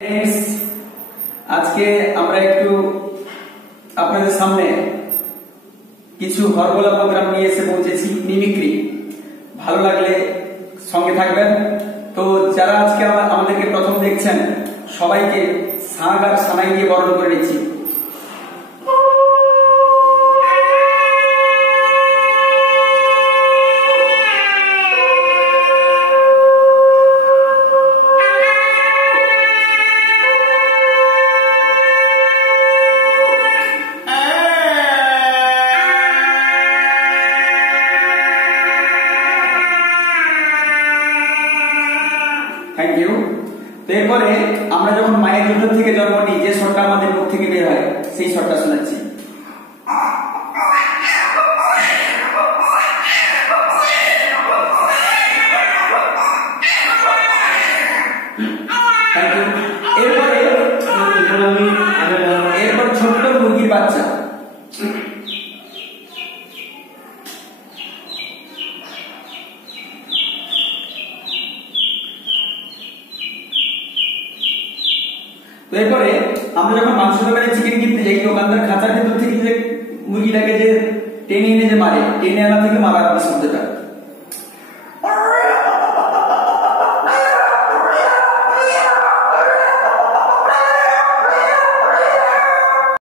फ्रेंड्स, আজকে আমরা একটু আপনাদের সামনে কিছু হরগোলা প্রোগ্রাম নিয়ে এসে পৌঁছেছি। মিমিক্রি ভালো লাগলে সঙ্গে থাকবেন। তো যারা আজকে আমাদেরকে প্রথম দেখছেন সবাইকে সাগ আর সানাই দিয়ে বরণ করে নিচ্ছি। Thank you. তো এরপরে আমরা যখন মায়ের দুধ থেকে জন্ম নিই, যে স্বরটা আমাদের মুখ থেকে বের হয় সেই স্বরটা শোনাচ্ছি। Thank you. এরপর ছোট্ট মুরগির বাচ্চা। তো এরপরে আমরা যখন মাংস দোকানে চিকেন কিনতে যাই, দোকানদার খাঁচার ভেতর থেকে যে মুরগিটাকে যে টেনে এনে যে মারে, টেনে আনা থেকে মারার শব্দটা।